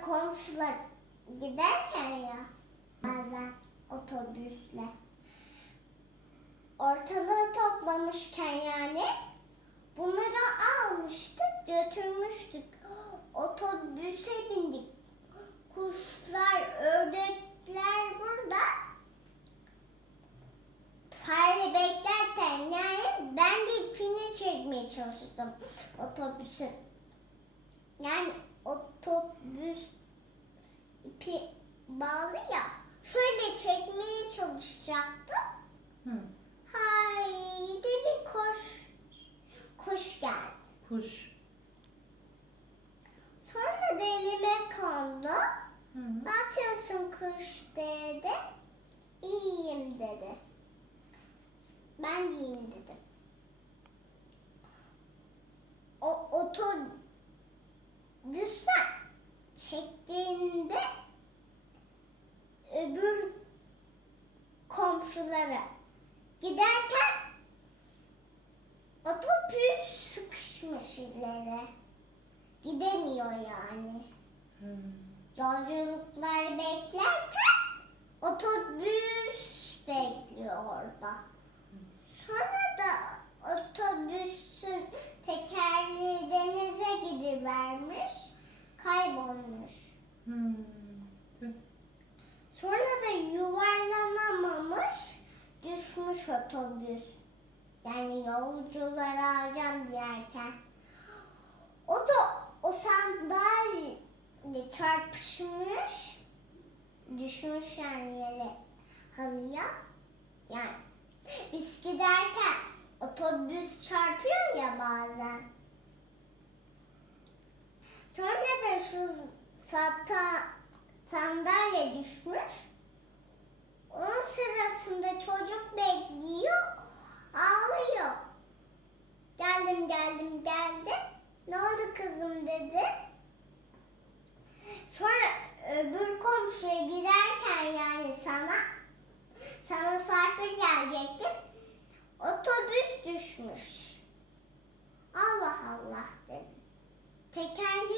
öbür komşular giderken ya bazen otobüsle ortalığı toplamışken yani bunları almıştık götürmüştük. Otobüse bindik. Kuşlar, ördekler burada. Fare beklerken yani ben de ipini çekmeye çalıştım otobüsün. Yani otobüs ipi bağlı ya. Şöyle çekmeye çalışacaktım. Hı. Haydi bir kuş, kuş geldi. Kuş. Sonra da elime kondu. Hı. Ne yapıyorsun kuş dedi. İyiyim dedi. Ben de iyiyim dedim. O otobüsler çektiğinde öbür komşulara giderken otobüs sıkışmış ileri. Gidemiyor yani. Hı. Yolculuklar beklerken otobüs bekliyor orada. Sonra da otobüsün tekerleği denize gidivermiş, kaybolmuş. Hı. Tüh. Sonra da yuvarlanamamış, düşmüş otobüs. Yani yolcuları alacağım diyerken. O da o sandalye çarpışmış, düşmüş yani yere halıya. Yani biz giderken otobüs çarpıyor ya bazen. Sonra da şu sata, sandalye düşmüş. Dedi. Sonra öbür komşuya giderken yani sana, sana misafir gelecektim. Otobüs düşmüş. Allah Allah dedim. Teker